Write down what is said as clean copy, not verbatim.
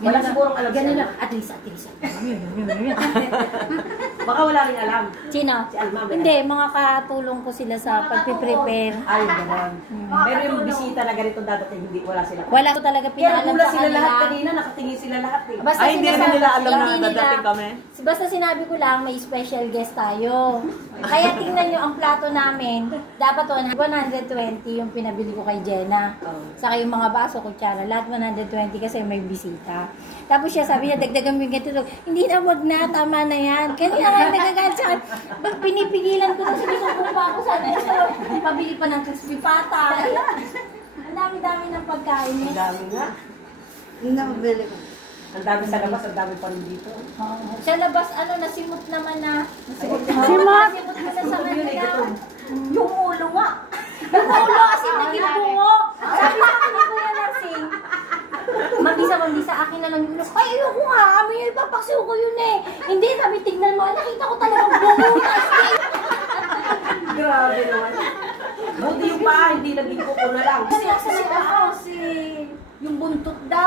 Wala sigurong alam Ganun siya. lang. At least. Baka wala rin alam. Sino? Si Alma. Hindi, mga katulong ko sila sa pagpiprepare. Ay, gano'n. Pero yung bisita na ganito dadating, hindi wala sila. Wala ko talaga Kaya pinaalam nagula sa sila lahat kanila. kanina, nakatingin sila lahat eh. Basta Ay, hindi rin sinasabi- nila alam na hindi nila- dadating kami. Basta sinabi ko lang, may special guest tayo. Kaya tingnan nyo ang plato namin. Dapat 120 yung pinabili ko kay Jenna. Saka yung mga baso, kutsara. Lahat 120 kasi may bisita. Tapos siya sabi niya, dagdagan mo yung ganito. Hindi na, wag na. Tama na yan. Kanina nga nagagalit sa akin. Pinipigilan ko na sabi ko kung pa ako sana. Pabili pa ng crispy pata. Ang dami-dami ng pagkain Ang niya. dami nga. Nabili ko. Ang dami sa labas, ang dami pa rin dito. Sa labas, nasimot naman na. Nasimot Simot? Nasimot mo na sa Yun eh, kanila. ito. Yung ulo nga. Yung ulo kasi naging bungo. Sabi sa akin ni Kuya Narsing, mabisa akin na lang yung ulo. Ay, ayoko nga. Amin yung ipapaksiw ko yun eh. Hindi, sabi, tignan mo. Nakita ko talagang bungo. Grabe naman. Buti yung paa, hindi naging kuko na lang. Kasi nasa si yung buntot daw.